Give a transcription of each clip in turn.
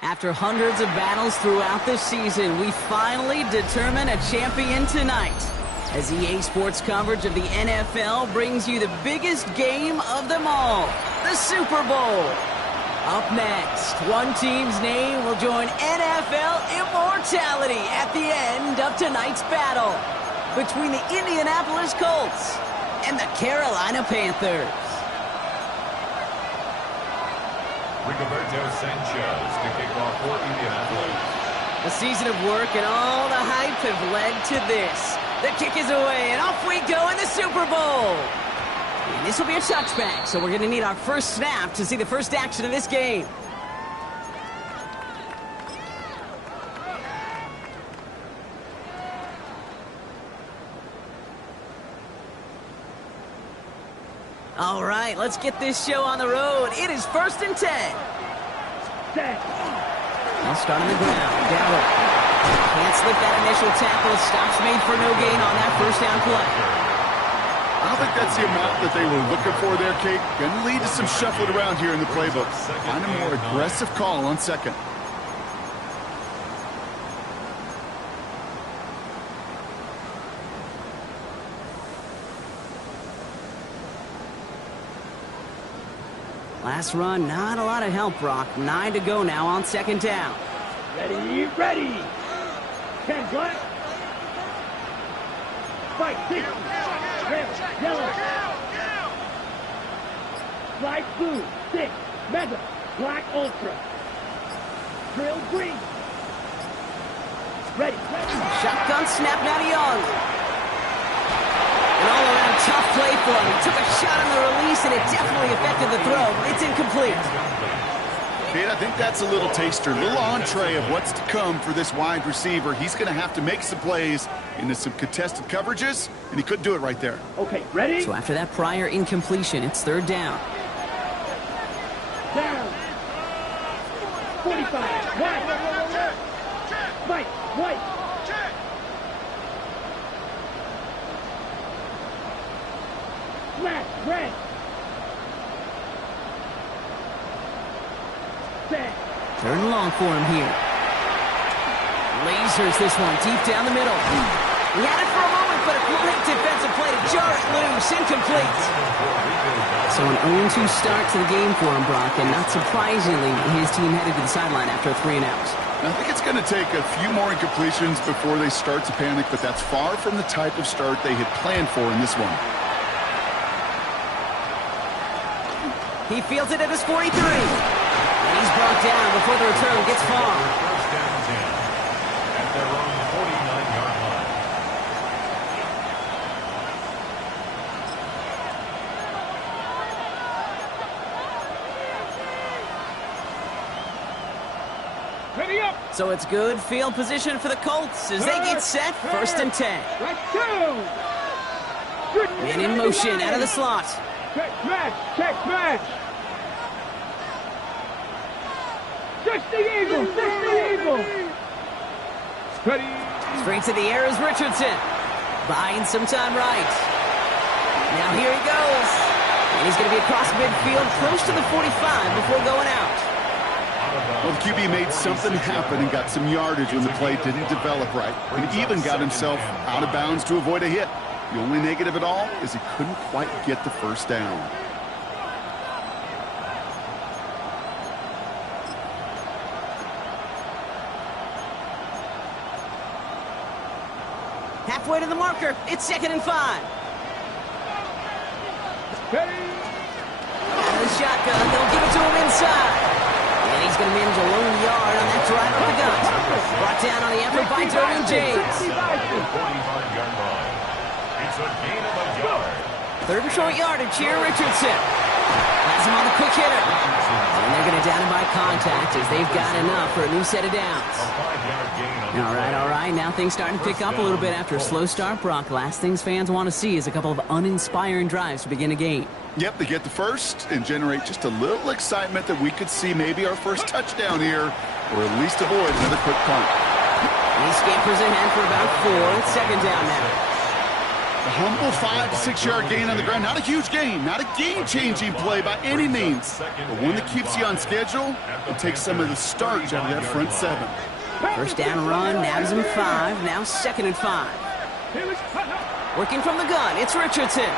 After hundreds of battles throughout the season, we finally determine a champion tonight, as EA Sports coverage of the NFL brings you the biggest game of them all, the Super Bowl. Up next, one team's name will join NFL immortality at the end of tonight's battle between the Indianapolis Colts and the Carolina Panthers. Rigoberto Sanchez to kick off for Indianapolis. A season of work and all the hype have led to this. The kick is away, and off we go in the Super Bowl. And this will be a touchback, so we're going to need our first snap to see the first action of this game. All right, let's get this show on the road. It is 1st and 10. They'll start on the ground. Gallup can't slip that initial tackle. Stops made for no gain on that first down play. I don't think that's the amount that they were looking for there, Kate. Going to lead to some shuffling around here in the playbook. Find a more aggressive call on second. Last run, not a lot of help, Brock. 9 to go now on second down. Ready. 10 black. Fight 6. Red, yellow. Light blue, 6. Mega. Black ultra. Drill green. Ready. Shotgun snap now to Young. An all-around tough play for him. He took a shot on the release, and it definitely affected the throw. It's incomplete. Kate, I think that's a little taster, a little entree of what's to come for this wide receiver. He's going to have to make some plays into some contested coverages, and he couldn't do it right there. Okay, ready? So after that prior incompletion, it's 3rd down. Down. 45. White. White. Flat, red. Set. 3rd and long for him here. Lasers this one deep down the middle. He had it for a moment, but a great defensive play to jar it loose. Incomplete. So an 0-2 start to the game for him, Brock, and not surprisingly, his team headed to the sideline after a 3-and-out. I think it's going to take a few more incompletions before they start to panic, but that's far from the type of start they had planned for in this one. He fields it at his 43. And he's brought down before the return gets far. First down 10 at their own 49-yard line. Ready up. So it's good field position for the Colts as they get set. 1st and 10. Right two. Good. Man in motion out of the slot. Check match. Touch the eagle. Ready. Straight to the air is Richardson. Buying some time right. Now here he goes. And he's going to be across midfield close to the 45 before going out. Well, the QB made something happen and got some yardage when the play didn't develop right. And even got himself out of bounds to avoid a hit. The only negative at all is he couldn't quite get the first down. Halfway to the marker. It's 2nd and 5. Ready. Out of the shotgun. They'll give it to him inside. And he's going to manage a lone yard on that drive up the gut. Brought down on the effort by Derwin James. 45-yard line. It's a gain of a yard. 3rd and short yardage here, Richardson. Has him on the quick hitter. And they're going to down him by contact as they've got enough for a new set of downs. All right. Now things starting to pick up a little bit after a slow start, Brock. Last things fans want to see is a couple of uninspiring drives to begin a game. Yep, they get the first and generate just a little excitement that we could see maybe our first touchdown here, or at least avoid another quick punt. He scampers ahead for about 4. It's second down now. A humble 5 to 6 yard gain on the ground. Not a huge gain, not a game-changing play by any means, but one that keeps you on schedule and takes some of the starch out of that front 7. First down run, nabs him 5. Now 2nd and 5. Working from the gun, it's Richardson.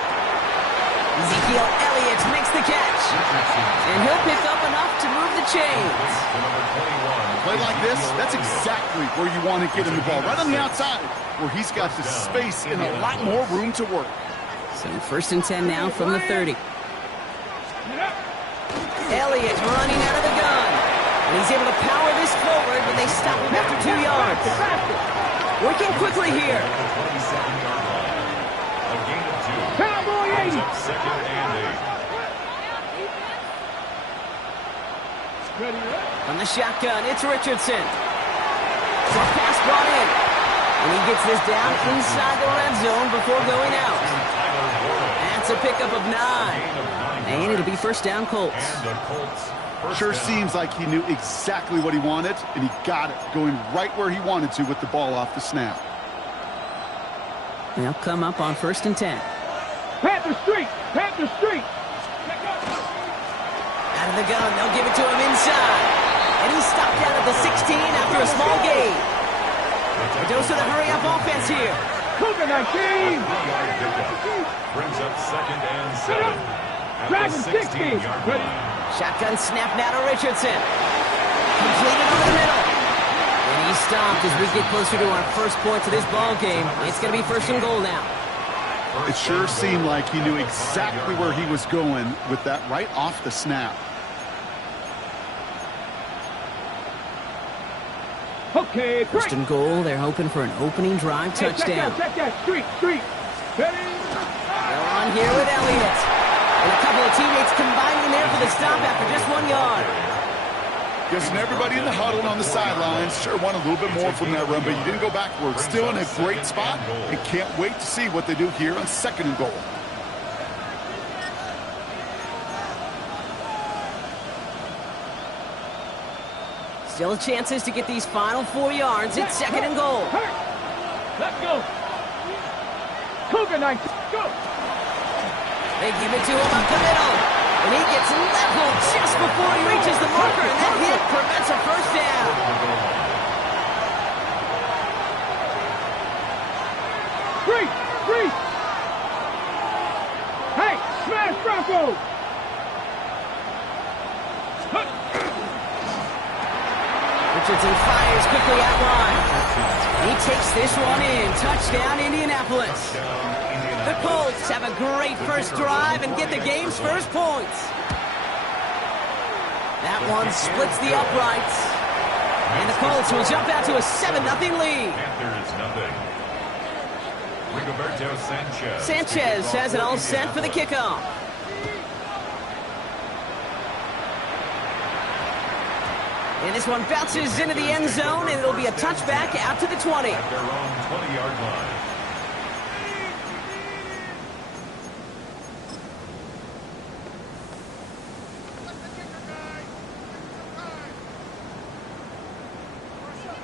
Ezekiel Elliott makes the catch. And he'll pick up enough to move the chains. A play like this, that's exactly where you want to get him the ball. Right on the outside, where he's got the space and a lot more room to work. So first and 10 now from the 30. Elliott running out of the gun. And he's able to power this forward, but they stop him after 2 yards. Working quickly here. Cowboy 80. From the shotgun, it's Richardson. Short pass brought in. And he gets this down inside the red zone before going out. That's a pickup of 9. And it'll be first down Colts. Sure seems like he knew exactly what he wanted, and he got it, going right where he wanted to with the ball off the snap. They'll come up on first and 10. Panther Street. Panther Street. Out of the gun, they'll give it to him inside. And he's stopped out at the 16 after a small gain. A dose of the hurry-up offense here. Cougar 19. Brings up 2nd and 7. Dragon 16. Ready. Shotgun snap now to Richardson. Completed over the middle. And he's stopped as we get closer to our first points of this ball game. It's going to be first and goal now. It sure seemed like he knew exactly where he was going with that right off the snap. Okay, First and goal, they're hoping for an opening drive touchdown. Check that. Street. Ready. They're on here with Elliott. And a couple of teammates combining there for the stop after just 1 yard. Guessing everybody in the huddle on the sidelines sure want a little bit more from that run, but you didn't go backwards. Still in a great spot, and can't wait to see what they do here on 2nd and goal. Still chances to get these final 4 yards. It's 2nd and goal. Let's go. Cougar 19. Go. They give it to him up the middle. And he gets leveled just before he reaches the marker. And that hit prevents a first down. Free. Hey, smash Bronco. Richardson fires quickly out wide. He takes this one in. Touchdown, Indianapolis. The Colts have a great first drive and get the game's first points. That one splits the uprights. And the Colts will jump out to a 7-0 lead. Panthers nothing. Rigoberto Sanchez. Sanchez has it all set for the kickoff. And this one bounces into the end zone, and it'll be a touchback out to the 20. At their own 20-yard line.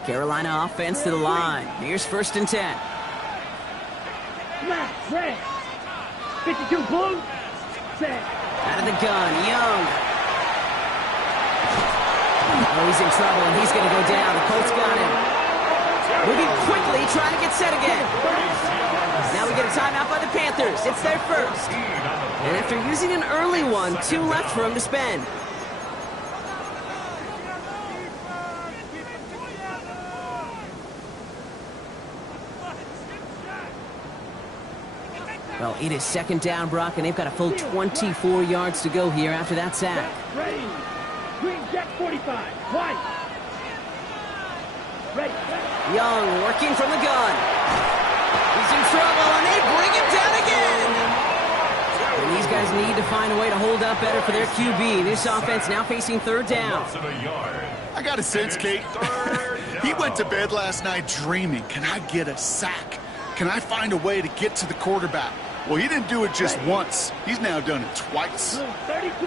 Carolina offense to the line. Here's first and 10. Smash, red. 52 blue. Set. Out of the gun, Young. Oh, he's in trouble, and he's going to go down. The Colts got him. Moving quickly, trying to get set again. Now we get a timeout by the Panthers. It's their first. And after using an early one, 2 left for him to spend. Well, it is second down, Brock, and they've got a full 24 yards to go here after that sack. Ready. Green Jack 45. White. Ready. Young working from the gun. He's in trouble, and they bring him down again. And these guys need need to find a way to hold up better for their QB. This offense now facing third down. I got a sense, Kate. He went to bed last night dreaming, can I get a sack? Can I find a way to get to the quarterback? Well, he didn't do it just once. He's now done it twice. 32.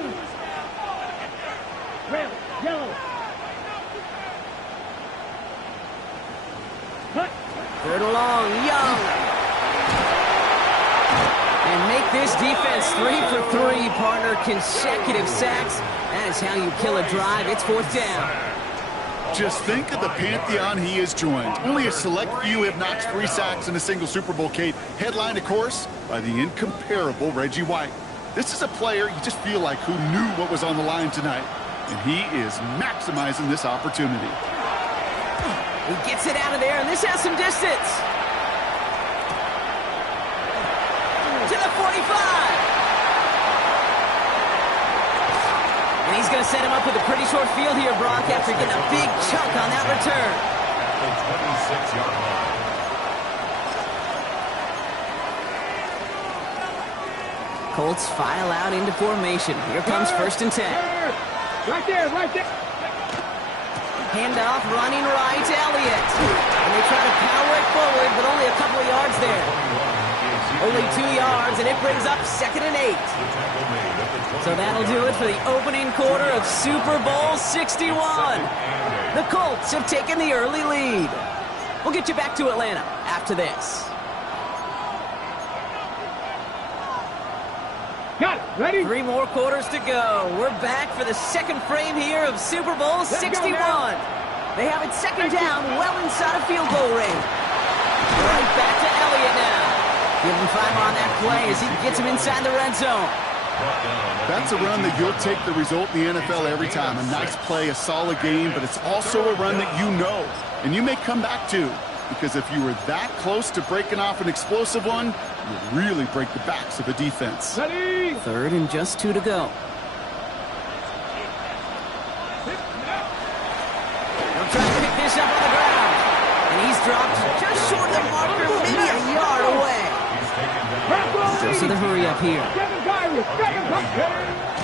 Red, yellow. Cut. Third and long, Young. And make this defense 3 for 3, partner. Consecutive sacks. That is how you kill a drive. It's fourth down. Just think of the pantheon he has joined. Only a select few have notched 3 sacks in a single Super Bowl, Kate. Headlined, of course, by the incomparable Reggie White. This is a player you just feel like who knew what was on the line tonight. And he is maximizing this opportunity. He gets it out of there, and this has some distance. To the 45. And he's going to set him up with a pretty short field here, Brock, after getting a big chunk on that return. At the 26-yard line. Colts file out into formation. Here comes first and 10. Right there, right there. Handoff, running right, Elliott. And they try to power it forward, but only a couple of yards there. Only 2 yards, and it brings up 2nd and 8. So that'll do it for the opening quarter of Super Bowl 61. The Colts have taken the early lead. We'll get you back to Atlanta after this. Got it. Ready? 3 more quarters to go. We're back for the second frame here of Super Bowl 61. They have it second down, well inside a field goal range. Right back to Elliott now. Give him 5 on that play as he gets him inside the red zone. That's a run that you'll take the result in the NFL every time. A nice play, a solid game, but it's also a run that you know and you may come back to, because if you were that close to breaking off an explosive one, you'll really break the backs of a defense. Ready? Third and just 2 to go. He'll try to pick this up on the ground. And he's dropped just short of the marker, maybe a yard away. Goes to the hurry up here.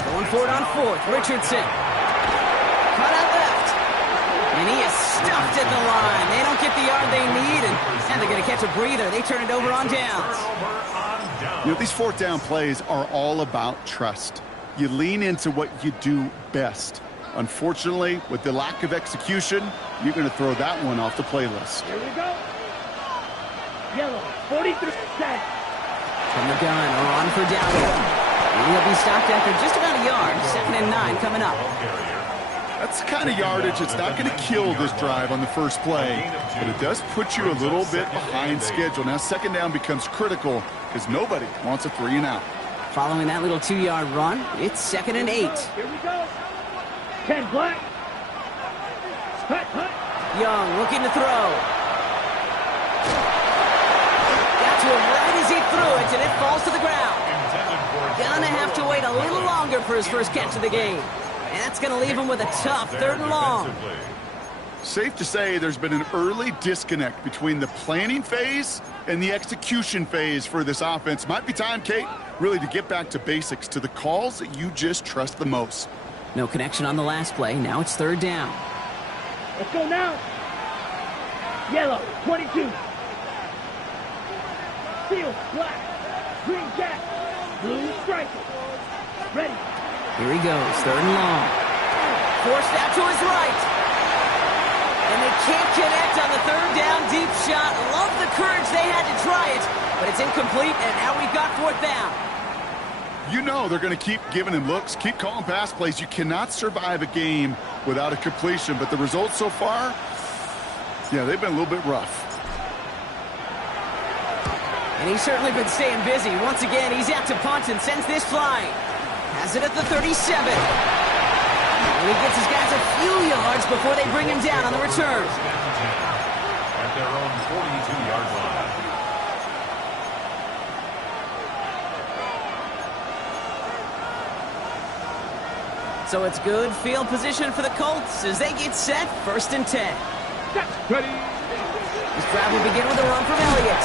Going for it on 4th. Richardson. Cut out left. And he is stuffed at the line. They don't get the yard they need, and they're going to catch a breather. They turn it over on downs. You know, these 4th down plays are all about trust. You lean into what you do best. Unfortunately, with the lack of execution, you're going to throw that one off the playlist. Here we go. Yellow, 43 set. From the gun, or on for down. And he'll be stopped after just about a yard. 2nd and 9 coming up. That's the kind of yardage that's not going to kill this drive on the first play, but it does put you a little bit behind schedule. Now, 2nd down becomes critical because nobody wants a 3 and out. Following that little 2-yard run, it's 2nd and 8. Here we go. 10 black. Hut, hut. Young looking to throw. Got to him right as he threw it, and it falls to the ground. Gonna have to wait a little longer for his first catch of the game. And that's going to leave him with a tough 3rd and long. Safe to say there's been an early disconnect between the planning phase and the execution phase for this offense. Might be time, Kate, really to get back to basics, to the calls that you just trust the most. No connection on the last play. Now it's 3rd down. Let's go now. Yellow, 22. Steel, black. Green jack. Blue stripe. Ready. Here he goes, 3rd and long. Forced out to his right. And they can't connect on the 3rd down deep shot. Love the courage they had to try it, but it's incomplete, and now we've got 4th down. You know they're going to keep giving him looks, keep calling pass plays. You cannot survive a game without a completion, but the results so far, yeah, they've been a little bit rough. And he's certainly been staying busy. Once again, he's out to punt and sends this flying. Has it at the 37. And he gets his guys a few yards before they bring him down on the return. At their own 42-yard line. So it's good field position for the Colts as they get set, 1st and 10. Ready. This drive will begin with a run from Elliott.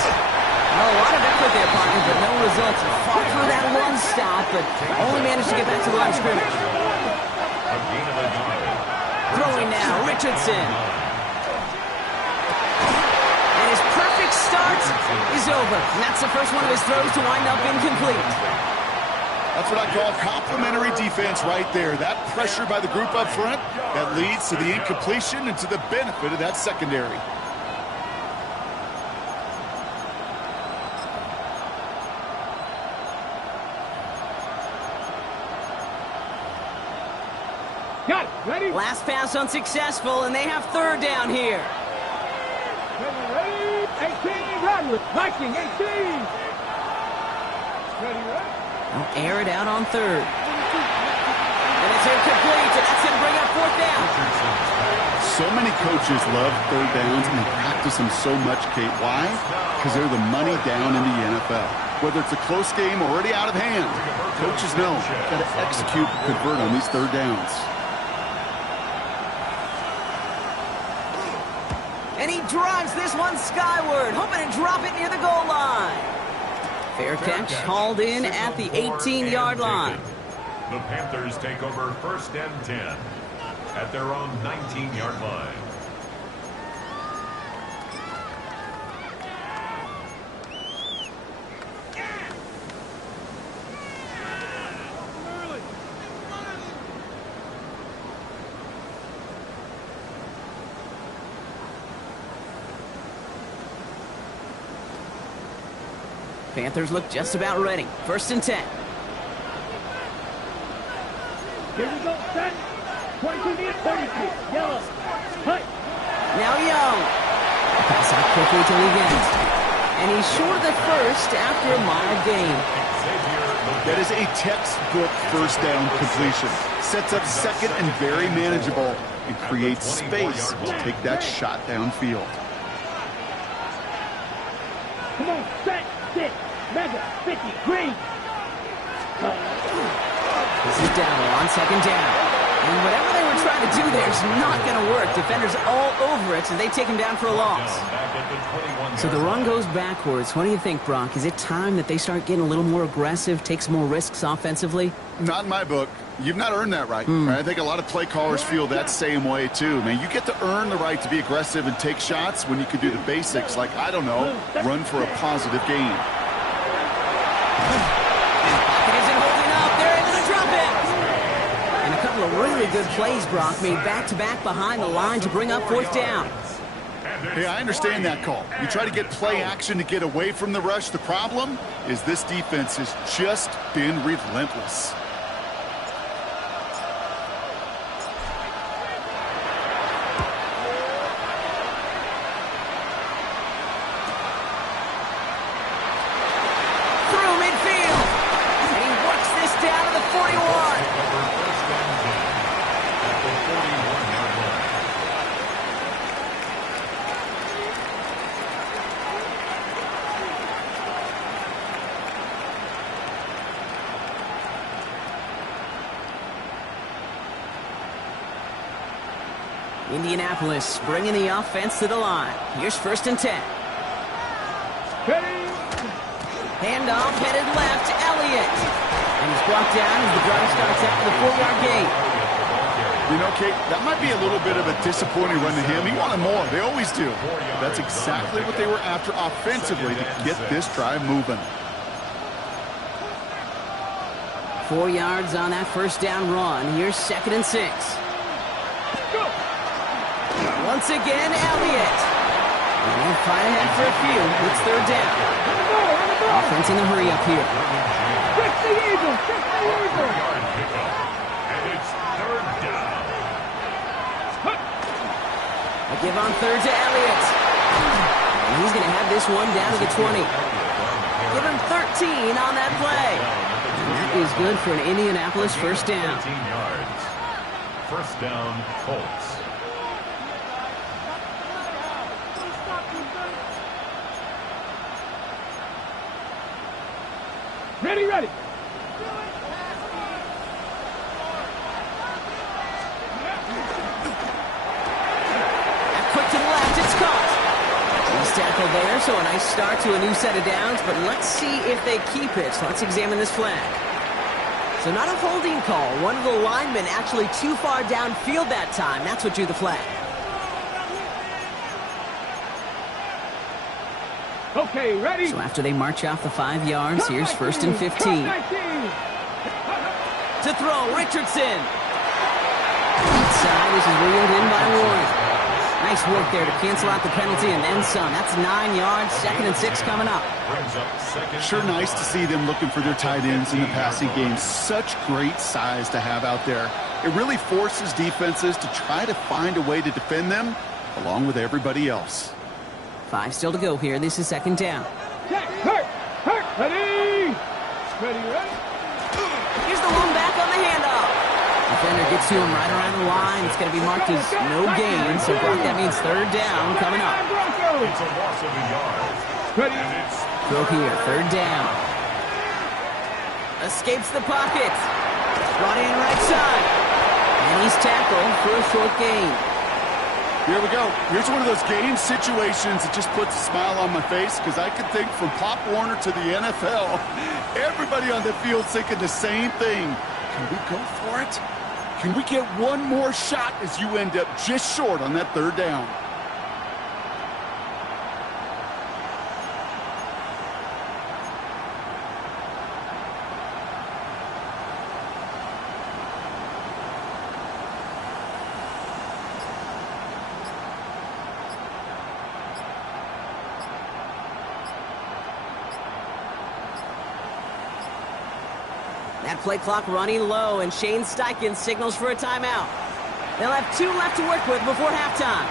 Well, a lot of effort there, partner, but no results. Fought through that one, shot, but only managed to get back to the line of scrimmage. A gain of a yard. Throwing now, Richardson. And his perfect start is over. And that's the first one of his throws to wind up incomplete. That's what I call complimentary defense right there. That pressure by the group up front, that leads to the incompletion and to the benefit of that secondary. Got it. Ready? Last pass unsuccessful, and they have third down here. Ready? 18, run with Viking 18. Ready, ready? They'll air it out on third. And it's incomplete, and that's going to bring up fourth down. So many coaches love third downs, and they practice them so much, Kate. Why? Because they're the money down in the NFL. Whether it's a close game or already out of hand, coaches know got to execute and convert on these third downs. And he drives this one skyward, hoping to drop it near the goal line. Fair catch hauled in at the 18-yard line. The Panthers take over 1st and 10 at their own 19-yard line. Panthers look just about ready. 1st and 10. Here we go, set. 22 to 32. Yellow. Hut. Now Young. Pass out quickly to Legend. And he's short of the first after a mild gain. That is a textbook first down completion. Sets up second and very manageable and creates space to take that shot downfield. Come on, set. Sit. Mega. 50. Green. This is Dowdle on 2nd down. And whatever they were trying to do there is not going to work. Defenders all over it, so they take him down for a loss. So the run goes backwards. What do you think, Brock? Is it time that they start getting a little more aggressive, take some more risks offensively? Not in my book. You've not earned that right. I think a lot of play callers feel that same way, too. Man, you get to earn the right to be aggressive and take shots when you can do the basics, like, I don't know, run for a positive gain. A really good plays, Brock, made back-to-back behind the line to bring up 4th down. Hey, I understand that call. You try to get play action to get away from the rush. The problem is this defense has just been relentless. Through midfield. And he works this down to the 41. Indianapolis bringing the offense to the line. Here's 1st and 10. Handoff headed left, Elliott. And he's brought down as the drive starts after the 4-yard gain. You know, Kate, that might be a little bit of a disappointing run to him. He wanted more. They always do. That's exactly what they were after offensively to get this drive moving. 4 yards on that 1st down run. Here's 2nd and 6. Once again, Elliott. And they'll fight ahead for a few. It's 3rd down. Offense in the hurry up here. Fix the Eagles. Fix the Eagles. And it's 3rd down. A give on 3rd to Elliott. And he's going to have this one down to the 20. Give him 13 on that play. And that is good for an Indianapolis 1st down. 13 yards. 1st down, Colts. Ready, ready. Quick to the left, it's caught. He's tackled there, so a nice start to a new set of downs, but let's see if they keep it. So let's examine this flag. So not a holding call. One of the linemen actually too far downfield that time. That's what drew the flag. Okay, ready? So after they march off the 5 yards, here's 1st and 15. To throw, Richardson. Inside, this is reeled in by Warren. Nice work there to cancel out the penalty and then some. That's 9 yards, 2nd and 6 coming up. Sure nice to see them looking for their tight ends in the passing game. Such great size to have out there. It really forces defenses to try to find a way to defend them along with everybody else. 5 still to go here. This is 2nd down. Hurt, ready? Ready? Here's the one back on the handoff. Defender gets to him right around the line. It's going to be marked as no gain. So, Brock, that means 3rd down coming up. It's a loss of a yard. Ready? Throw here, 3rd down. Escapes the pocket. Brought in right side. And he's tackled for a short gain. Here we go. Here's one of those game situations that just puts a smile on my face because I can think from Pop Warner to the NFL, everybody on the field thinking the same thing. Can we go for it? Can we get one more shot as you end up just short on that 3rd down? That play clock running low, and Shane Steichen signals for a timeout. They'll have 2 left to work with before halftime.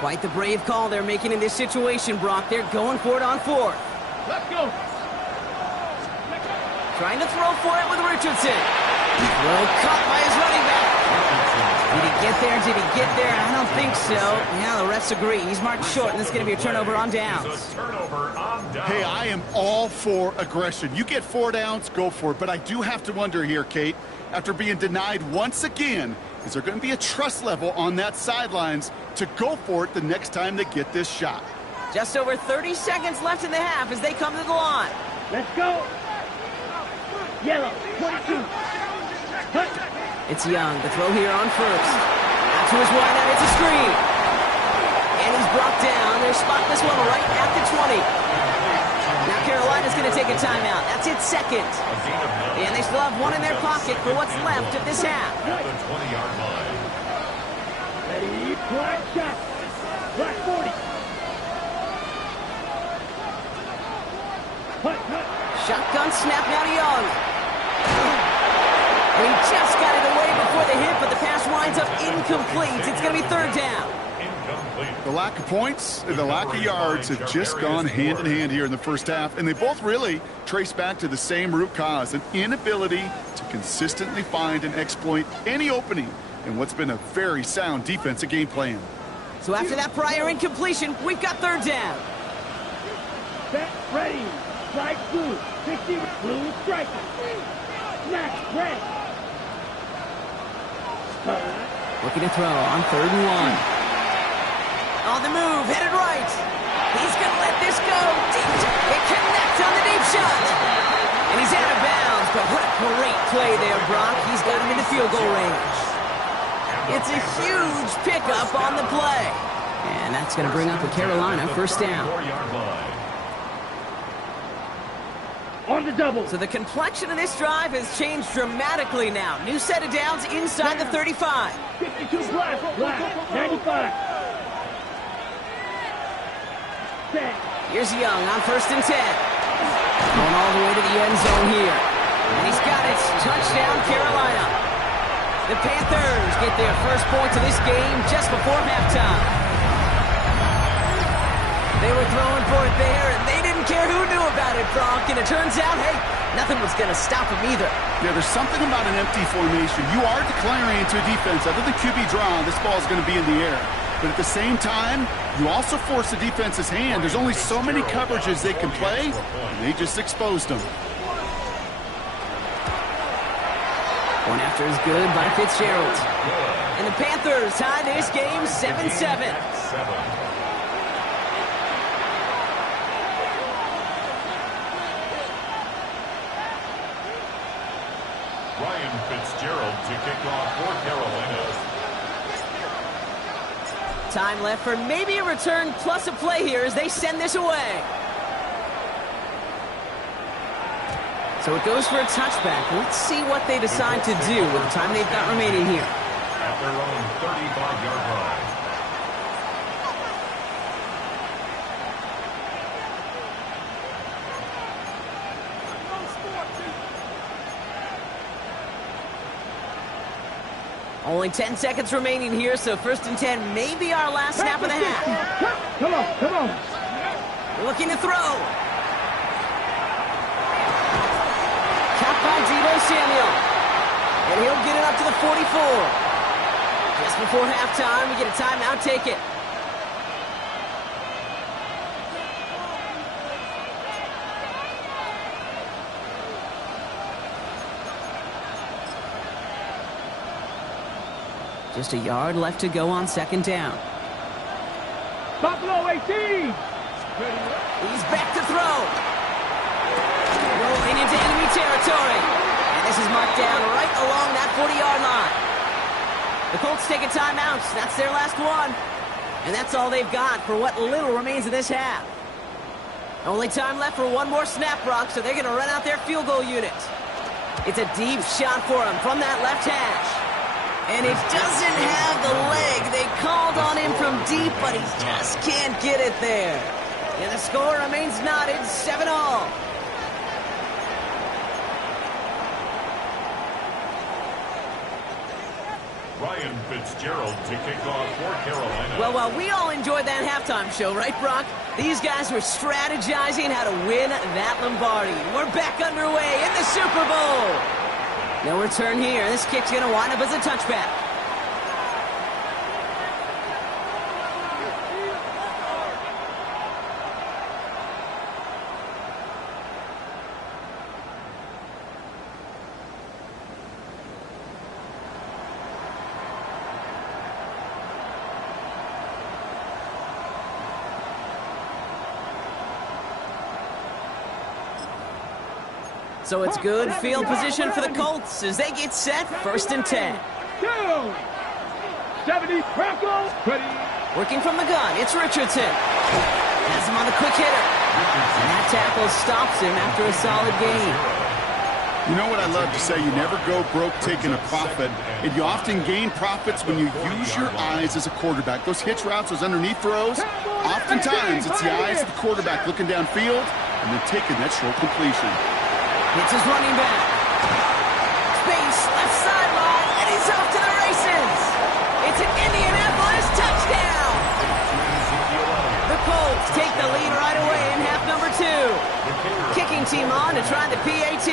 Quite the brave call they're making in this situation, Brock. They're going for it on 4th. Let's go. Trying to throw for it with Richardson. Throw caught by his running back. Did he get there? Did he get there? I don't think so. Yeah, the refs agree. He's marked short, and this is going to be a turnover on downs. Hey, I am all for aggression. You get 4 downs, go for it. But I do have to wonder here, Kate, after being denied once again, is there going to be a trust level on that sidelines to go for it the next time they get this shot? Just over 30 seconds left in the half as they come to the line. Let's go. Yellow, 22. It's Young. The throw here on 1st. Out to his wide out. It's a screen. And he's brought down. They're spotting this one right at the 20. Now Carolina's going to take a timeout. That's its 2nd. And they still have 1 in their pocket for what's left of this half. At the 20-yard line. Ready, flag shot. Black 40. Shotgun snap now to Young. And he just got it away before the hit, but the pass winds up incomplete. It's going to be 3rd down. The lack of points and the lack of yards have just gone hand in hand here in the first half, and they both really trace back to the same root cause, an inability to consistently find and exploit any opening in what's been a very sound defensive game plan. So after that prior incompletion, we've got 3rd down. Set, ready. Flag blue, 60, blue striker. Snap, red. Looking to throw on 3rd and 1. On the move, headed right. He's going to let this go. Deep. It connects on the deep shot. And he's out of bounds, but what a great play there, Brock. He's got him into field goal range. It's a huge pickup on the play. And that's going to bring up a Carolina 1st down. On the double. So the complexion of this drive has changed dramatically now. New set of downs inside the 35. 52 black, 95. Set. Here's Young on 1st and 10. Going all the way to the end zone here. And he's got it. Touchdown, Carolina. The Panthers get their first points of this game just before halftime. They were throwing for it there, and they didn't care who knew about it, Brock. And it turns out, hey, nothing was going to stop them either. Yeah, there's something about an empty formation. You are declaring into a defense, other than QB draw, this ball is going to be in the air. But at the same time, you also force the defense's hand. There's only so many coverages they can play, and they just exposed them. Point after is good by Fitzgerald. And the Panthers tie this game 7-7. Ryan Fitzgerald to kick off for Carolina. Time left for maybe a return plus a play here as they send this away. So it goes for a touchback. Let's see what they decide to do with the time they've got remaining here. At their own 35-yard line. Only 10 seconds remaining here, so 1st and 10 may be our last snap of the half. Come on, come on. Looking to throw. Caught by Deebo Samuel. And he'll get it up to the 44. Just before halftime, we get a timeout, take it. Just a yard left to go on 2nd down. Buffalo 18. He's back to throw. Rolling into enemy territory. And this is marked down right along that 40-yard line. The Colts take a timeout. That's their last one. And that's all they've got for what little remains of this half. Only time left for one more snap, Brock, so they're going to run out their field goal unit. It's a deep shot for him from that left hash. And it doesn't have the leg. They called on him from deep, but he just can't get it there. And the score remains knotted, 7-all. Ryan Fitzgerald to kick off for Carolina. Well, we all enjoyed that halftime show, right, Brock? These guys were strategizing how to win that Lombardi. We're back underway in the Super Bowl. No return here. This kick's going to wind up as a touchback. So it's good field position for the Colts as they get set, 1st and 10. 70 Broncos. Ready. Working from the gun, it's Richardson. Has him on the quick hitter. And that tackle stops him after a solid gain. You know what I love to say? You never go broke taking a profit, and you often gain profits when you use your eyes as a quarterback. Those hitch routes, those underneath throws, oftentimes it's the eyes of the quarterback looking downfield and then taking that short completion. It's his running back. Space, left sideline, and he's off to the races. It's an Indianapolis touchdown. The Colts take the lead right away in half number 2. Kicking team on to try the PAT.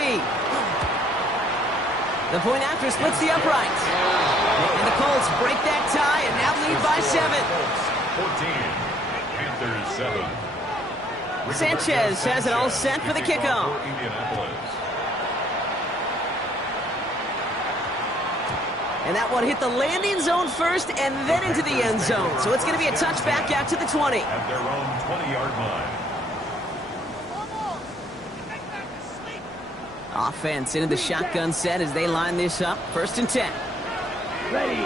The point after splits the uprights. And the Colts break that tie and now lead by 7. 14, Panthers 7. Sanchez has it all set for the kickoff. And that one hit the landing zone first and then into the end zone. So it's going to be a touchback out to the 20. At their own 20-yard line. Offense into the shotgun set as they line this up. 1st and 10. Ready.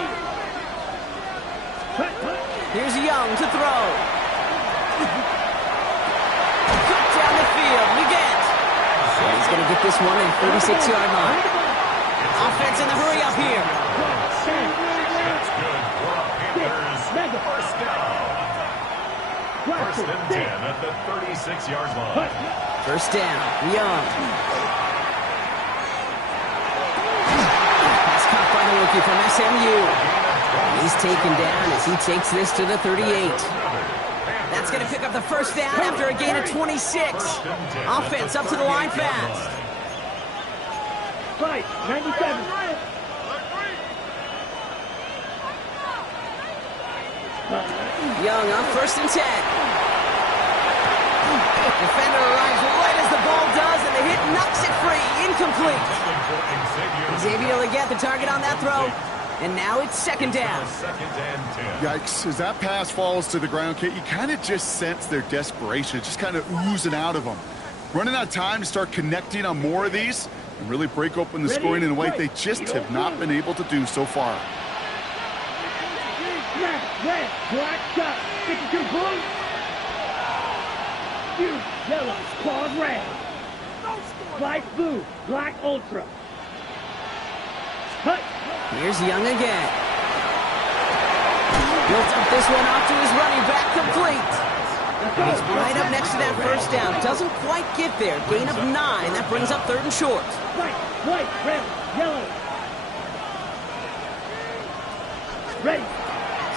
Here's Young to throw. Cut down the field. Leggett. And he's going to get this one at the 36-yard line. Offense in the hurry up here. That's good for Panthers. First down. 1st and 10 at the 36-yard line. 1st down. Young. Pass caught by the rookie from SMU. He's taken down as he takes this to the 38. That's going to pick up the 1st down after a gain of 26. Offense up to the line fast. Right, 97. Young on 1st and 10. Defender arrives right as the ball does, and the hit knocks it free. Incomplete. complete. Xavier Legette, the target on that throw. And now it's second down. Second and 10. Yikes, as that pass falls to the ground, Kate, you kind of just sense their desperation, just kind of oozing out of them. Running out of time to start connecting on more of these and really break open the scoring in a way they just have not been able to do so far. Red, black, dot, 52 blue. Huge, yellow, claws red. Light blue, black ultra. Hut. Here's Young again. Built up this one off to his running back, complete. And he's right up next to that first down. Doesn't quite get there. Gain of 9. That brings up 3rd and short. White, red, yellow. Ready.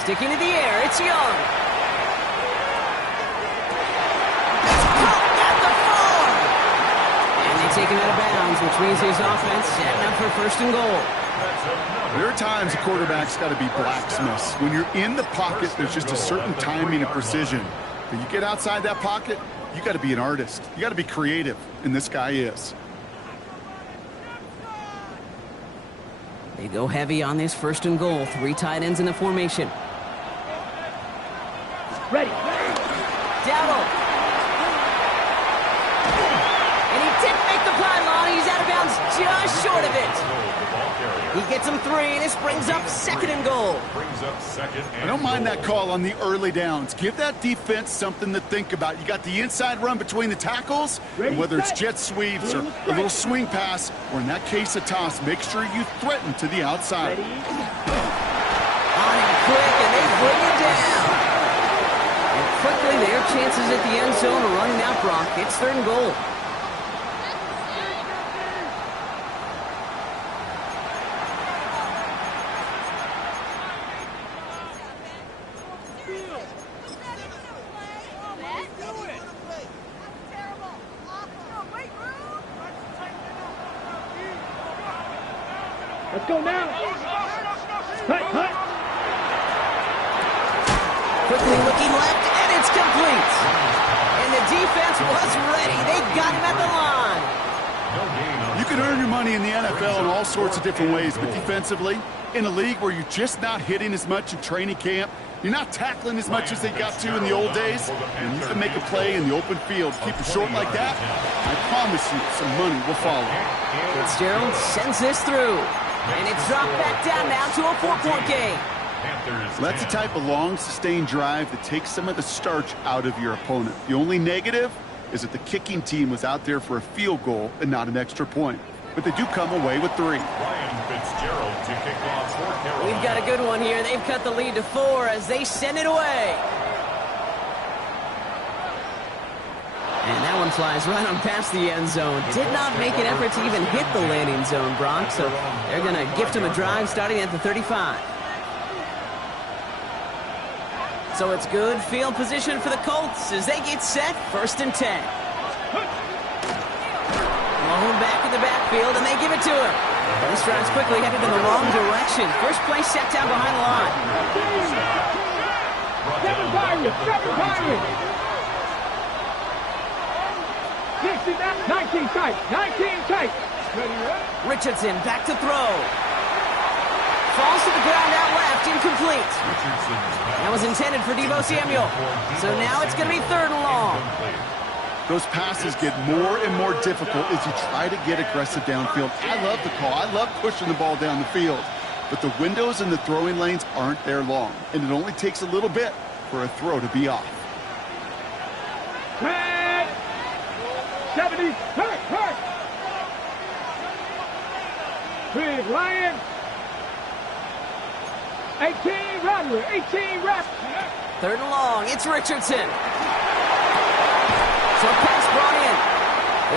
Sticking to the air, it's Young. It's caught at the 4. And they take him out of bounds, which means his offense setting up for 1st and goal. There are times a quarterback's got to be blacksmiths. When you're in the pocket, there's just a certain timing and precision. But you get outside that pocket, you got to be an artist. You got to be creative, and this guy is. They go heavy on this 1st and goal. 3 tight ends in the formation. Ready. Dowdle. And he didn't make the pylon. He's out of bounds just short of it. He gets him 3, and this brings up 2nd and goal. I don't mind that call on the early downs. Give that defense something to think about. You got the inside run between the tackles, and whether it's jet sweeps or a little swing pass, or in that case a toss, make sure you threaten to the outside. On him quick, and they bring him down. And quickly, their chances at the end zone are running out, Brock. It's 3rd and goal. Let's go now. Hut. Quickly looking left, and it's complete. And the defense was ready. They got him at the line. You can earn your money in the NFL in all sorts of different ways, but defensively, in a league where you're just not hitting as much in training camp, you're not tackling as much as they got to in the old days, and you can make a play in the open field. Keep it short like that, I promise you some money will follow. Fitzgerald sends this through. And it's dropped back down now to a 4-point game. That's the type of long, sustained drive that takes some of the starch out of your opponent. The only negative is that the kicking team was out there for a field goal and not an extra point. But they do come away with 3. Ryan Fitzgerald to kick off for Carolina. We've got a good one here. They've cut the lead to 4 as they send it away. And that one flies right on past the end zone. Did not make an effort to even hit the landing zone, Brock. So they're going to gift him a drive starting at the 35. So it's good field position for the Colts as they get set. 1st and 10. Long back in the backfield, and they give it to him. This drive's quickly headed in the wrong direction. First play set down behind the line. 7 Pirates. 19 tight. Richardson back to throw. Falls to the ground out left, incomplete. That was intended for Deebo Samuel. So now it's going to be 3rd and long. Those passes get more and more difficult as you try to get aggressive downfield. I love the call. I love pushing the ball down the field. But the windows in the throwing lanes aren't there long, and it only takes a little bit for a throw to be off. 70, hurt. Big Lion. 18 Rattler, 18 Rattler. 3rd and long, it's Richardson. Short pass brought in.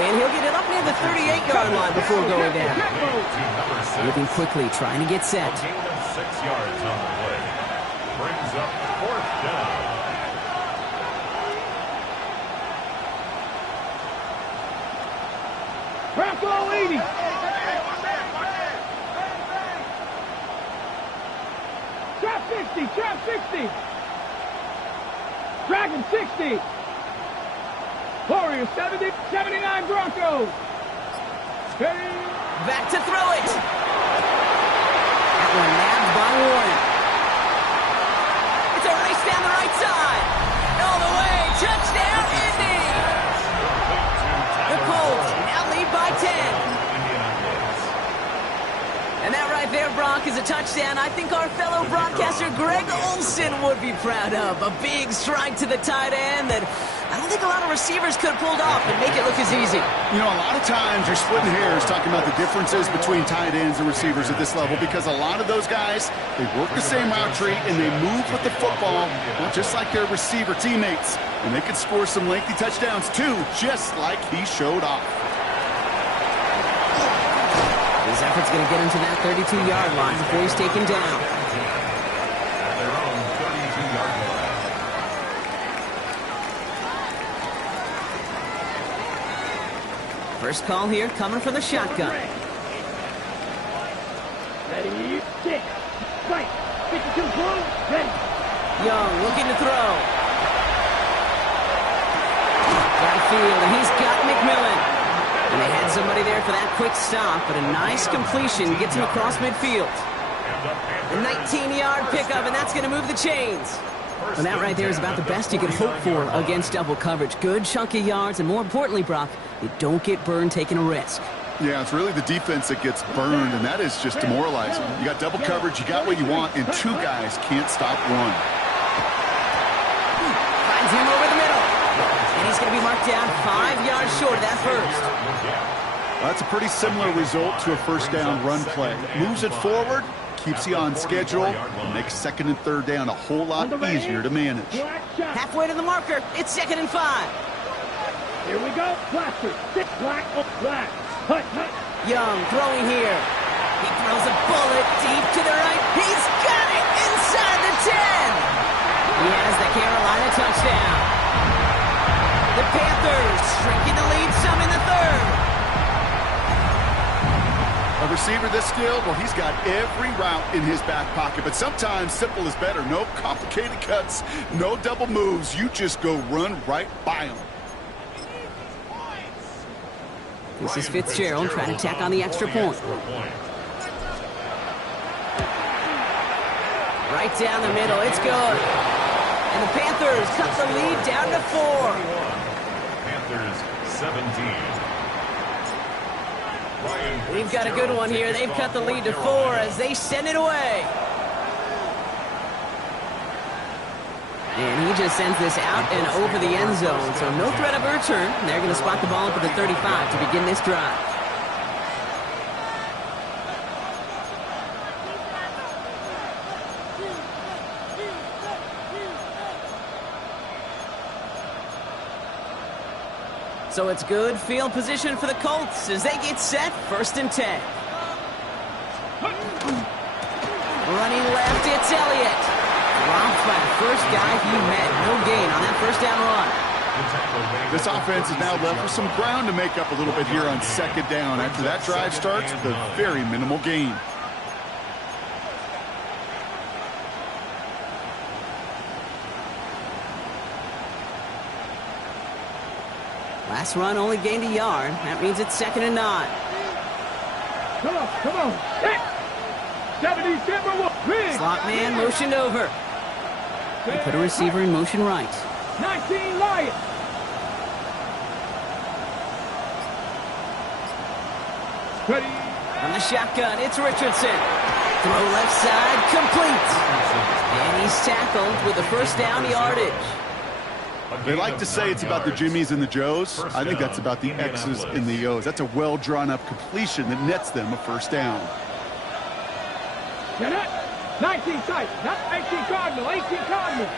And he'll get it up near the 38-yard line before going down. Moving quickly, trying to get set. 6 yards on the play. Brings up 4th down. Bronco 80. Trap 60. Dragon 60. Warriors 70, 79 Broncos. Back to throw it. That one nabbed by Warren. It's a race down the right side. All the way. Touchdown, Indy. The Colts now lead by 10. And that right there, Brock, is a touchdown I think our fellow broadcaster Greg Olsen would be proud of. A big strike to the tight end that I don't think a lot of receivers could have pulled off and make it look as easy. You know, a lot of times you're splitting hairs talking about the differences between tight ends and receivers at this level because a lot of those guys, they work the same route tree and they move with the football, well, just like their receiver teammates. And they can score some lengthy touchdowns too, just like he showed off. His effort's going to get him to that 32-yard line before he's taken down. Their own 32-yard line. First call here coming from the shotgun. Ready, sit, fight, 52 close, ready. Young looking to throw. Downfield, and he's got McMillan. And they had somebody there for that quick stop, but a nice completion gets him across midfield. A 19-yard pickup, and that's going to move the chains. And that right there is about the best you could hope for against double coverage. Good chunky yards, and more importantly, Brock, you don't get burned taking a risk. Yeah, it's really the defense that gets burned, and that is just demoralizing. You got double coverage, you got what you want, and two guys can't stop one. Finds him over the middle. And he's going to be marked down 5 yards short of that first. That's a pretty similar result to a first down run play. Moves it forward, keeps you on schedule, and makes second and third down a whole lot easier to manage. Halfway to the marker, it's 2nd and 5. Here we go, blaster, six, black, black, hut, hut. Young throwing here. He throws a bullet deep to the right. He's got it inside the 10. He has the Carolina touchdown. The Panthers shrinking the lead some in the third. A receiver this skilled, well, he's got every route in his back pocket, but sometimes simple is better. No complicated cuts, no double moves. You just go run right by him. This is Fitzgerald trying to tack on the extra point. Right down the middle, it's good. And the Panthers cut the lead down to 4. Panthers 17. We've got a good one here. They've cut the lead to 4 as they send it away. And he just sends this out and over the end zone. So no threat of a return. They're going to spot the ball up at the 35 to begin this drive. So it's good field position for the Colts as they get set, 1st and 10. Running left, it's Elliott. Dropped by the first guy he met. No gain on that first down run. This offense is now left with some ground to make up a little bit here on 2nd down after that drive starts with a very minimal gain. Last run only gained a yard. That means it's 2nd and 9. Come on, hit! 77, Slot man motioned over. They put a receiver in motion right. 19 Lions. Ready. On the shotgun, it's Richardson. Throw left side, complete. And he's tackled with a first down yardage. They like to say it's about the Jimmies and the Joes. I think that's about the X's and the O's. That's a well-drawn-up completion that nets them a first down. Get it? 19 sight, not 18 Cardinal, 18 Cardinal.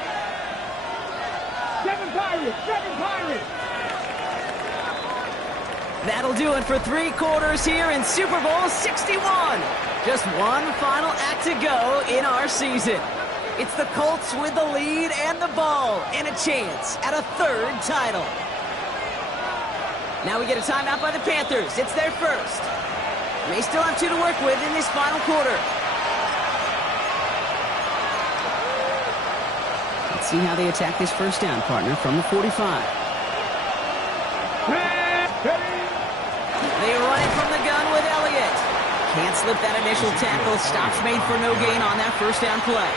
7 Pirates. That'll do it for 3 quarters here in Super Bowl 61. Just one final act to go in our season. It's the Colts with the lead and the ball and a chance at a 3rd title. Now we get a timeout by the Panthers. It's their first. They still have 2 to work with in this final quarter. Let's see how they attack this first down, partner, from the 45. They run it from the gun. slip that initial tackle. Stops made for no gain on that first down play.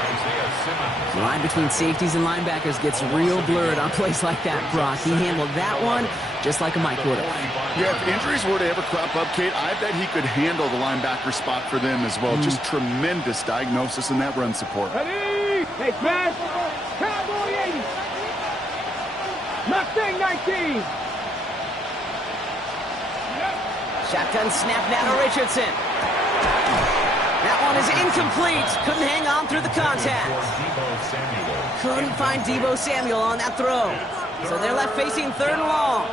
The line between safeties and linebackers gets real blurred on plays like that, Brock. He handled that one just like a Mike would have. Yeah, if injuries were to ever crop up, Kate, I bet he could handle the linebacker spot for them as well. Just tremendous diagnosis in that run support. Ready? Hey, smash. Cowboy 80. Mustang 19. Shotgun snap now to Richardson. That one is incomplete. Couldn't hang on through the contact. Couldn't find Deebo Samuel on that throw. So they're left facing 3rd and long.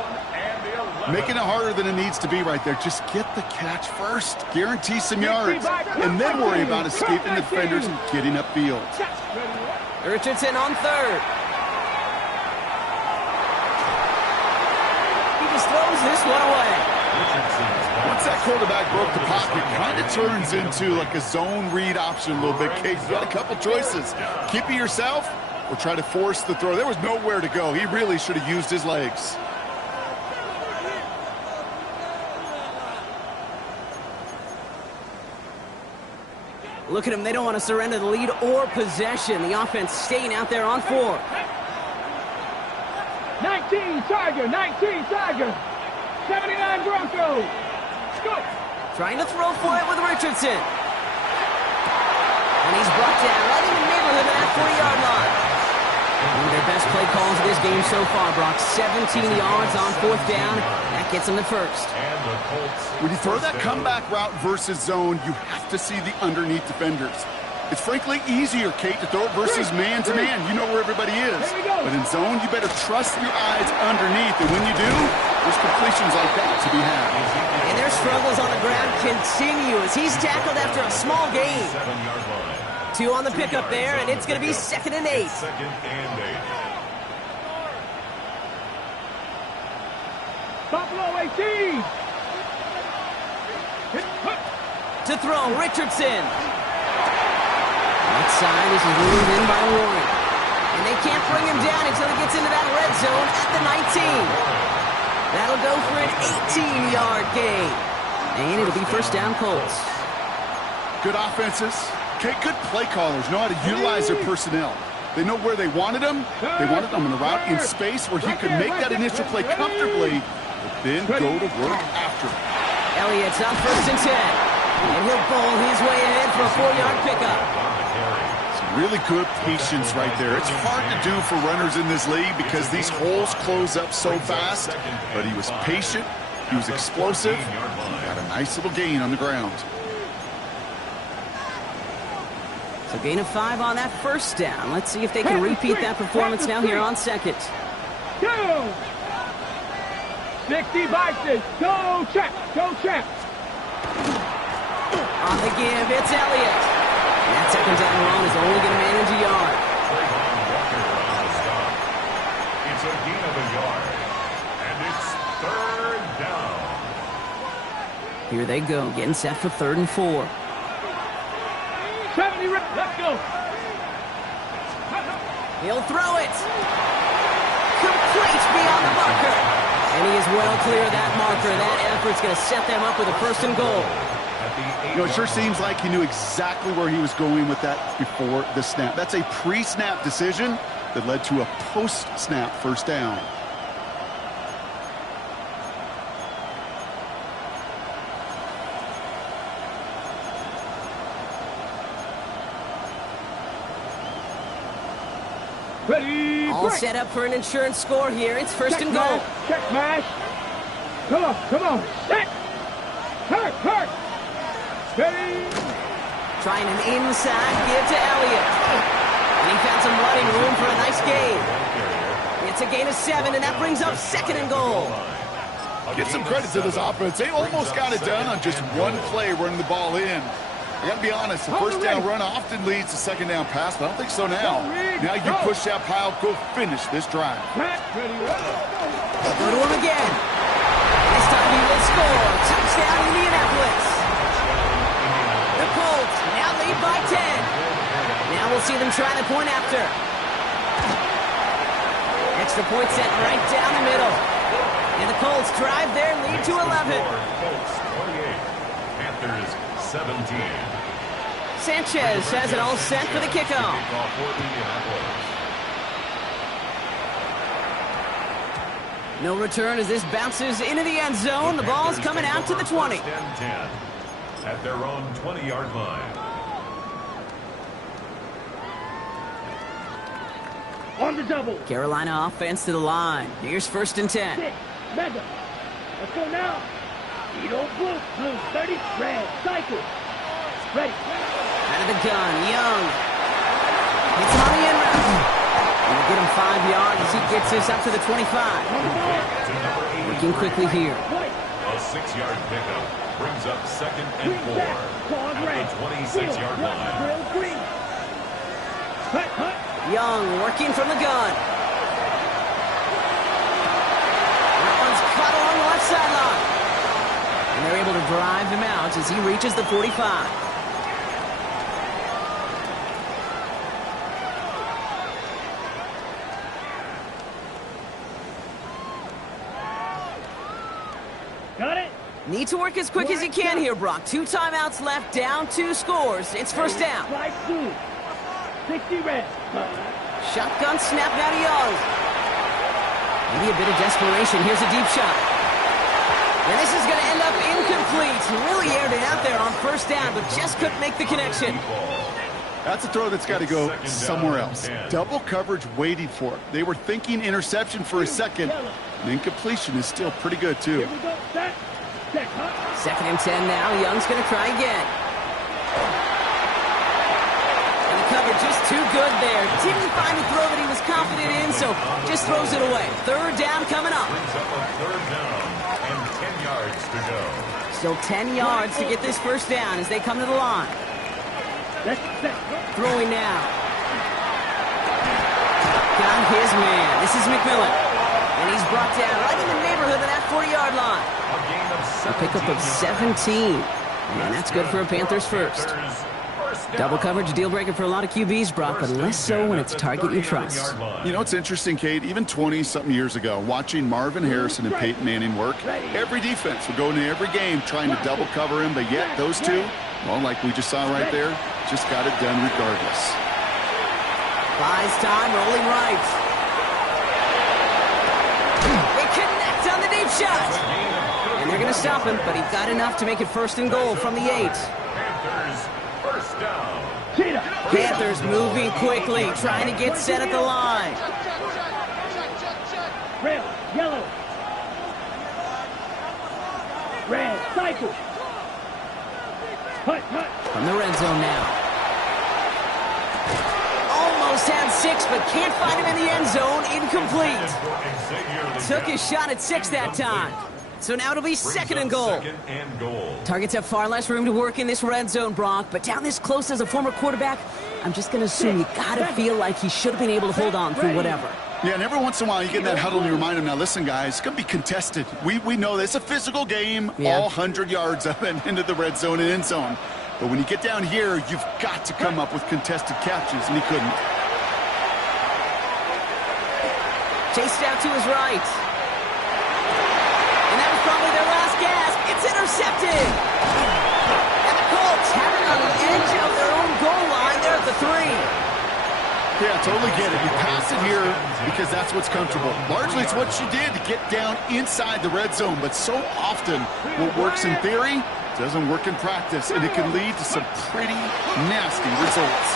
Making it harder than it needs to be right there. Just get the catch first. Guarantee some yards. And then worry about escaping the defenders and getting upfield. Richardson on 3rd. He just throws this one away. Once that quarterback broke the pocket, kind of turns into like a zone read option a little bit. Kate, you got a couple choices. Keep it yourself or try to force the throw. There was nowhere to go. He really should have used his legs. Look at them. They don't want to surrender the lead or possession. The offense staying out there on 4. 19 Tiger. 19 Tiger. 79 Broncos. Go. Trying to throw for it with Richardson. And he's brought down right in the neighborhood of that 40-yard line. One of their best play calls of this game so far, Brock. 17 yards on 4th down. That gets them the first. When you throw that comeback route versus zone, you have to see the underneath defenders. It's frankly easier, Kate, to throw it versus man-to-man. You know where everybody is. But in zone, you better trust your eyes underneath. And when you do, there's completions like that to be had. And their struggles on the ground continue as he's tackled after a small gain. 2 on the pickup there, and it's going to be 2nd and 8. Buffalo 18. To throw, Richardson. Outside, this is ruled in by Warren. And they can't bring him down until he gets into that red zone at the 19. That'll go for an 18-yard gain. And it'll be 1st down Colts. Good offenses. Okay, good play callers know how to utilize their personnel. They know where they wanted him. They wanted him in a route in space where he could make that initial play comfortably, but then go to work after it. Elliott's on 1st and 10. And he'll bowl his way ahead for a 4-yard pickup. Some really good patience right there. It's hard to do for runners in this league because these holes close up so fast. But he was patient. He was explosive. He got a nice little gain on the ground. So gain of 5 on that 1st down. Let's see if they can repeat that performance now here on 2nd. Go! 60 Bison. Go, Champ. Go, Champ. On the give, it's Elliott. And that 2nd down run is only going to manage a yard. It's a gain of a yard. And it's 3rd down. Here they go, getting set for 3rd and 4. 70, let's go. He'll throw it. Complete beyond the marker. And he is well clear of that marker. That effort's going to set them up with a 1st and goal. You know, it sure seems like he knew exactly where he was going with that before the snap. That's a pre-snap decision that led to a post-snap 1st down. Ready, All break. set up for an insurance score here. It's 1st and goal. Check smash. Come on, come on. Set. Hurt. Ready. Trying an inside give to Elliott. And he found some running room for a nice gain. It's a gain of 7, and that brings up 2nd and goal. Get some credit to this offense. They almost got it done on just one play running the ball in. I got to be honest, the 1st down run often leads to 2nd down pass, but I don't think so now. Now you push that pile, go finish this drive. Go to him again. This time he will score. Touchdown, Indianapolis. The Colts now lead by 10. Now we'll see them try the point after. Extra point set right down the middle. And the Colts drive their lead to 11. Colts 28, Panthers 17. Sanchez has it all set for the kickoff. No return as this bounces into the end zone. The ball's coming out to the 20. First and 10 at their own 20-yard line. On the double. Carolina offense to the line. Here's first and 10. Six. Mega. Let's go now. Edo blue. Blue 30. Red. Cycle. Ready. Out of the gun. Young. Hits him on the end route. Gonna get him 5 yards as he gets this up to the 25. Working quickly here. A 6-yard pickup brings up second and 4 at the 26-yard line. Young working from the gun. That one's caught along the left sideline. And they're able to drive him out as he reaches the 45. Got it. Need to work as quick as you can here, Brock. 2 timeouts left, down 2 scores. It's first down. Slide through. 60 red. Shotgun snap now to Young. Maybe a bit of desperation. Here's a deep shot. And this is going to end up incomplete. He really aired it out there on first down, but just couldn't make the connection. That's a throw that's got to go somewhere else. Double coverage waiting for it. They were thinking interception for a second. And incompletion is still pretty good, too. Here we go. Set. Check. Second and 10 now. Young's going to try again. And the cover just too good there. Didn't find a throw that he was confident in, so just throws it away. Third down coming up. Brings up a third down and 10 yards to go. Still 10 yards to get this first down as they come to the line. Set. Throwing now. Got his man. This is McMillan. And he's brought down right in the neighborhood of that 40-yard line. A pickup of 17. And that's good for a Panthers first. Double coverage deal breaker for a lot of QBs, Brock, but less so when it's a target you trust. You know, it's interesting, Kate, even 20-something years ago, watching Marvin Harrison and Peyton Manning work, every defense would go into every game trying to double cover him, but yet those two, well, like we just saw right there, just got it done regardless. Buys time, rolling right. They connect on the deep shot. And they're going to stop him, but he got enough to make it first and goal from the 8. Panthers first down. Panthers moving quickly, trying to get set at the line. Red. Yellow. Red. Cycle. Hut. From the red zone now. Almost had 6, but can't find him in the end zone. Incomplete. Took his shot at 6 that time. So now it'll be second and goal. Targets have far less room to work in this red zone, Brock, but down this close as a former quarterback, I'm just going to assume you got to feel like he should have been able to hold on through whatever. Yeah, and every once in a while you get in that huddle and you remind them, now listen, guys, it's going to be contested. We know this. It's a physical game, all 100 yards up and into the red zone and end zone. But when you get down here, you've got to come up with contested catches, and he couldn't. Chased out to his right. And that was probably their last gasp. It's intercepted. And the Colts have it on the edge of their own goal line there at the 3. Yeah, totally get it. You pass it here because that's what's comfortable. Largely, it's what you did to get down inside the red zone. But so often, what works in theory doesn't work in practice, and it can lead to some pretty nasty results.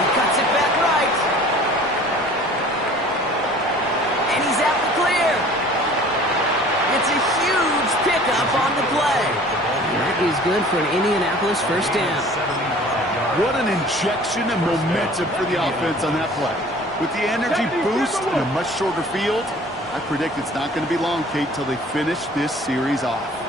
He cuts it back right. And he's out the clear. It's a huge pickup on the play. And that is good for an Indianapolis first down. What an injection of momentum for the offense on that play. With the energy boost and a much shorter field, I predict it's not going to be long, Kate, till they finish this series off.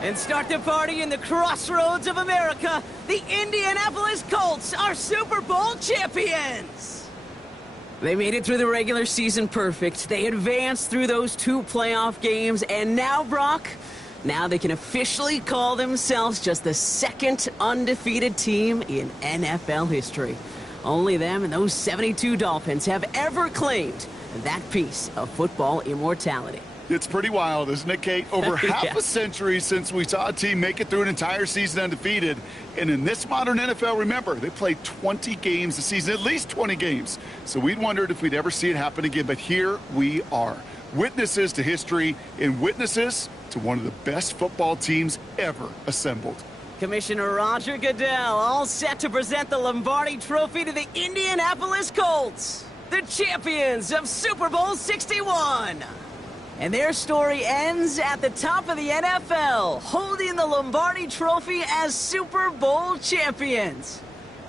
And start the party in the crossroads of America. The Indianapolis Colts are Super Bowl champions. They made it through the regular season perfect. They advanced through those 2 playoff games. And now, Brock, Now they can officially call themselves just the second undefeated team in NFL history. Only them and those 72 Dolphins have ever claimed that piece of football immortality. It's pretty wild, isn't it, Kate? Over half a century since we saw a team make it through an entire season undefeated. And in this modern NFL, remember, they play 20 games a season, at least 20 games. So we'd wondered if we'd ever see it happen again. But here we are, witnesses to history and witnesses to one of the best football teams ever assembled. Commissioner Roger Goodell all set to present the Lombardi Trophy to the Indianapolis Colts, the champions of Super Bowl 61. And their story ends at the top of the NFL, holding the Lombardi Trophy as Super Bowl champions.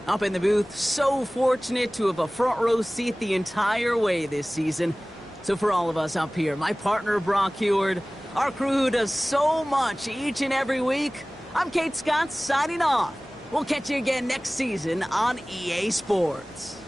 Up in the booth, so fortunate to have a front row seat the entire way this season. So for all of us up here, my partner Brock Huard, our crew who does so much each and every week, I'm Kate Scott signing off. We'll catch you again next season on EA Sports.